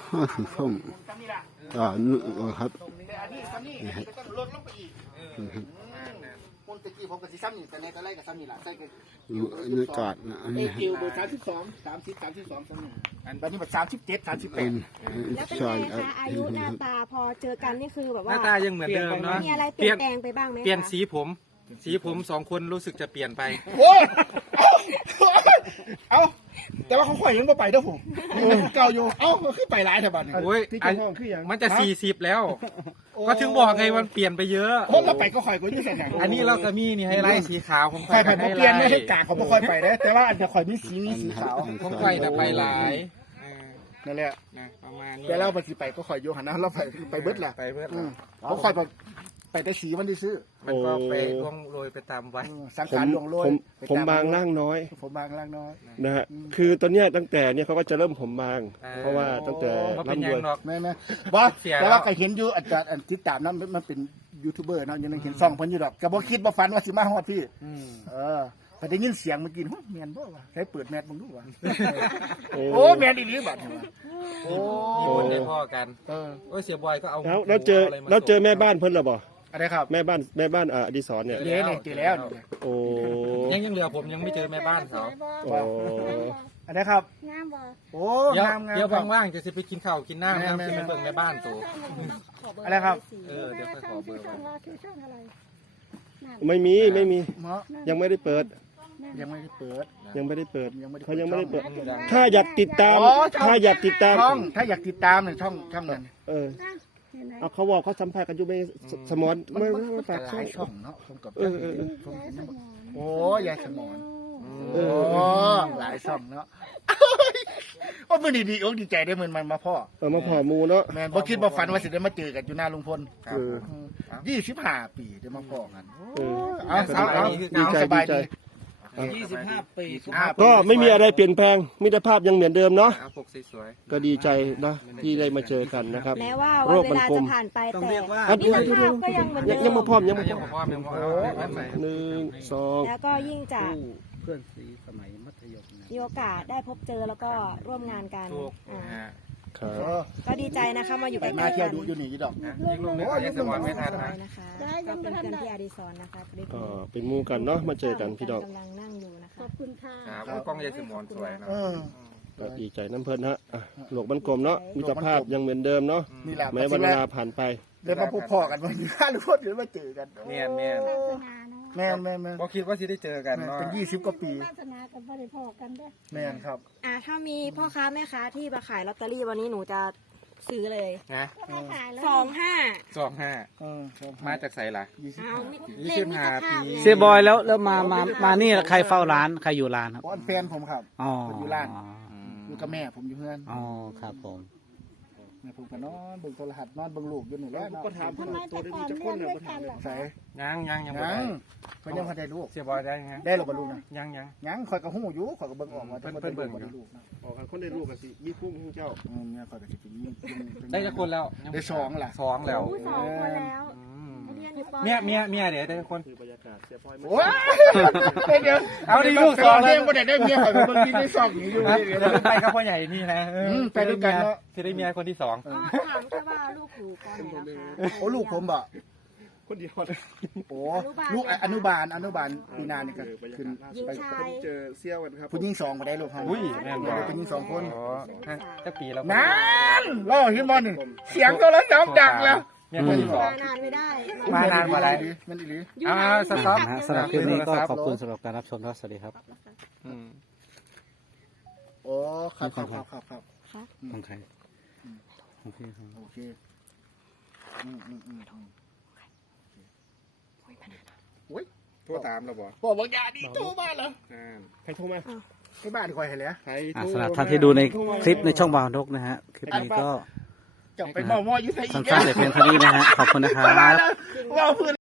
ส้มครับนี่ครับลดลงไปอีกคนตะกี้ผมกับสีซ้ำนี่แต่ในก็ไล่กับซ้ำนี่แหละใส่กันอยู่ในกาดนะอันนี้คิวเบอร์32 30 32ซ้ำนี่อันนี้แบบ37 38 เป็นแล้วเป็นซอยไงคะอายุหน้าตาพอเจอกันนี่คือแบบหว่าน้าตายังเหมือนเดิมเนาะมีอะไรเปลี่ยนแปลงไปบ้างไหมคะเปลี่ยนสีผมสองคนรู้สึกจะเปลี่ยนไปโอ้ยเอาแต่ว่าเขาข่อยยังไม่ไปเด้อผมเก่าอยู่เอ้าขึ้นไปหลายแถวบ้านนี่โอ้ยที่เจ้าห้องคือยังมันจะ40แล้ว ก็ถึงบอกไงมันเปลี่ยนไปเยอะเพราะเราไปก็ข่อยก็ยิ่งแสดงอันนี้เราก็มีนี่ไฮไลท์สีขาวของข่อยเปลี่ยนไม่ให้กากเขาไม่ค่อยไปได้แต่ว่าอันจะข่อยมีสีขาวของไฟแต่ไปหลายนั่นแหละนะประมาณนี้แต่เราไปสิไปก็ข่อยโยหันนะเราไปเบิดแหละไปเพื่อนเขาข่อยไปแต่สีมันได้ซื้อมันก็ไปล่วงโรยไปตามวัยสังขารหลวงโรยผมบางร่างน้อยผมบางล่างน้อยนะฮะคือตอนเนี้ยตั้งแต่เนี่ยเขาก็จะเริ่มผมบาง เพราะว่าตั้งแต่มันเป็นร่ำรยัวยงหรอกแม่ว่าแต่ว่าก็เห็นอยู่อาจารย์ติดตามนั้นมันเป็นยูทูบเบอร์เนาะยังเห็นซ่องเพิ่นอยู่ดอกก็บ่คิดบ่ฝันว่าสิมาฮอดพี่พอได้ยินเสียงเมื่อกี้แม่นบ่วะใช้เปิดแมสมึงดูวะโอ้แม่นอีหลีบัดนี้โอ้มีคนได้พ่อกันโอ้ยเสียบอยก็เอาแล้วเจอแม่บ้านเพิ่นหรอบ่อะไรครับแม่บ้านอดิศรเนี่ยเดี๋ยวนี่เจอแล้วโอ้ยังเหลือผมยังไม่เจอแม่บ้านเขาโอ้อันนี้ครับงามบ่โอ้เดี๋ยวงามเดี๋ยวว่างๆจะไปกินข้าวกินน้ำน้ำจะไปเบิ่งแม่บ้านตัวอะไรครับเดี๋ยวค่อยขอเบอร์ไว้คือช่องอะไรไม่มีเนาะยังไม่ได้เปิดยังไม่ได้เปิดเขายังไม่ได้เปิดดังถ้าอยากติดตาม ถ้าอยากติดตามช่องถ้าอยากติดตามเนี่ยช่องนั้นเอาเขาบอกเขาสัมภาษณ์กันอยู่ในสมอนไม่ฝากหช่อลาง ยช่องเนาะผมกับโอ้ยายสมอนเอโอ้อหลายช่องเนาะว่ามันดีอกดีใจได้เหมือนมันมาพ่อมาผ่อมูเนาะแม่บ่คิดบ่ฝันว่าสิได้มาเจอกันอยู่หน้าลุงพลครับ 25 ปีได้มาพ้อกันเอาดีใจ 25 ปีก็ไม่มีอะไรเปลี่ยนแปลงมิตรภาพยังเหมือนเดิมเนาะปกสวยก็ดีใจนะที่ได้มาเจอกันนะครับแม้ว่าโรคเวมันลากลจะมผ่านไปต้องแต่เรียกว่ามิตรภาพก็ยังเหมือนเดิมยังมาพร้อมยังมาพยัร้งอมพอยังพอ 1 2 แล้วก็ยิ่งจะเพื่อนสีสมัยมัธยมนะมีโอกาสได้พบเจอแล้วก็ร่วมงานกันถูกครับก็ดีใจนะคะมาอยู่ไปใกล้มาๆเที่ยกัวน ดูอยู่นี่ดอกยิงลงในยังสมอนไม่ทันนะนะคะก็เป็นเพื่อนพี่อาดิซอนนะคะได้ก็เป็นหมู่กันเนาะมาเจอกันพี่น้องกำลังนั่งอยู่นะคะขอบคุณค่ะครับกล้องยังสมอนสวยนะก็ดีใจน้ำเพิ่นฮะโลกมันกลมเนาะมิตรภาพยังเหมือนเดิมเนาะนี่แหละแม้วันเวลาผ่านไปเดี๋ยวมาพบพ่อกันวันนี้หรือว่าเดี๋ยวมาเจอกันเมียนแม่พอคิดว่าจะได้เจอกันเนาะเป็น20 กว่าปีวาสนากับบ่ได้พอกันเด้อแม่นครับถ้ามีพ่อค้าแม่ค้าที่มาขายลอตเตอรี่วันนี้หนูจะซื้อเลยนะก็มาขายแล้ว 25มาจากไสล่ะเอา 25 ปีเสียบอยแล้วมานี่ใครเฝ้าร้านใครอยู่ร้านครับเพราะแฟนผมครับอ๋อผมอยู่ร้าน อยู่กับแม่ผมอยู่เพื่อนอ๋อครับผมแม่ผมก็นอนเบิ่งโทรทัศน์นอนเบิ่งลูกอยู่นี่แหละเนาะทำไมแต่ก่อนเรียนด้วยกันเหรอใส่ยังบ่ยัได้งเพิ่นยังบ่ได้ลูกเสียบอยได้ไงได้หรอบ่ลูกนะยังยังข่อยก็ฮู้อยู่ข่อยก็เบิ่งออกว่าเพิ่นเบิ่งอยู่ลูกนะออกคนได้ลูกก็สิมีคู่เจ้าเนี่ยข่อยก็สิเป็นยิ่งได้จักคนแล้วได้2ล่ะ 2แล้วผู้สองคนแล้วเรียนอยู่ปเมียเดี๋ยวได้คนคือบรรยากาศเสียพอยโอ้ยเดี๋ยวเอาดิลูกสองแล้วเลี้ยงบ่ได้เมียข่อยก็เบิ่งกินได้2อยู่อยู่เดี๋ยวไปกับพ่อใหญ่นี่นะไปด้วยกันเนาะจะได้เมียคนที่2 ก็ถามแค่ว่าลูกหนูปไหนแล้วคะโอ้ลูกผมบ่คนเดียวโอ้ลูกอนุบาลปีหน้านี่ก็ขึ้นหญิงไปชายเจอเซี่ยวกันครับผู้หญิง2บ่ได้ลูกเฮาอุ้ยแม่นบ่ผู้หญิง2คนอ๋อจักปีแล้วนั่นรอเห็นบ่นี่เสียงโทรศัพท์ดังแล้วเมียคนที่มานานไม่ได้มานานกว่าไรมันอีหลีสต๊อปนะฮะสำหรับคลิปนี้ก็ขอบคุณสำหรับการรับชมแล้วสวัสดีครับโอ้ครับของใครของพี่ครับโอเคโอ้ยโทรตามเราบ่บอกบางอย่างนี่โทรมาเหรอใครโทรมาที่บ้านคอยเห็นแล้วใครสำหรับท่านที่ดูในคลิปในช่องบาวนกนะฮะคลิปนี้ก็จับไปหม้ออยู่ใส่อีกสั้นๆแต่เพียงเท่านี้นะฮะขอบคุณนะครับว่าพื้น